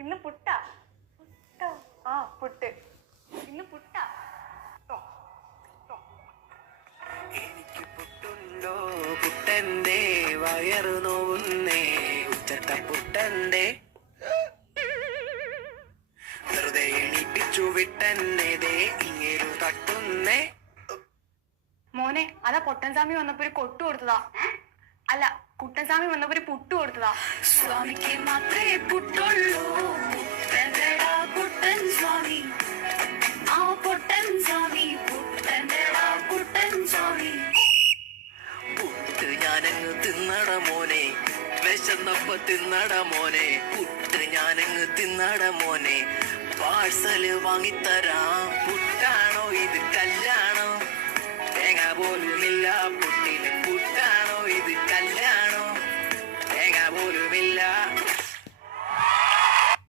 ഇന്ന് പുട്ടാ. പുട്ടോ? ആ പുട്ട്. ഇന്ന് പുട്ടാ. എനിക്ക് പുട്ടുണ്ടോ പുട്ടന്റെ വയറു നോവുന്നേ ഉച്ചത്ത പുട്ടന്റെ വെറുതെ എണീപ്പിച്ചു വിട്ടെന്നേതേ ഇങ്ങേരു തട്ടുന്നേ. മോനെ അതാ പൊട്ടൻസ്വാമി വന്നപ്പോ ഒരു കൊട്ടു കൊടുത്തതാ. അല്ല കുട്ടൻസ്വാമി വന്നപ്പോ ഒരു പുട്ടു കൊടുത്തതാ. സ്വാമിക്ക് മാത്രമേ പുട്ടുള്ളൂ. പുട്ടന്റെടാ പുട്ടൻ സ്വാമി, ആ പൊട്ടൻ സ്വാമി, പുട്ടന്റെടാ പുട്ടൻ സ്വാമി. പുട്ട് ഞാനങ്ങ് തിന്നട മോനെ, വിശന്നപ്പ തിന്നട മോനെ. പുട്ട് ഞാനങ്ങ് തിന്നട മോനെ, പാഴ്സല് വാങ്ങിത്തരാം. പുട്ടാണോ ഇത് കല്ലാണോ? തേങ്ങ പോലുമില്ല പുട്ടിന്. പുട്ടാണോ ഇത് കല്ലാണോ? തേങ്ങ പോലുമില്ല.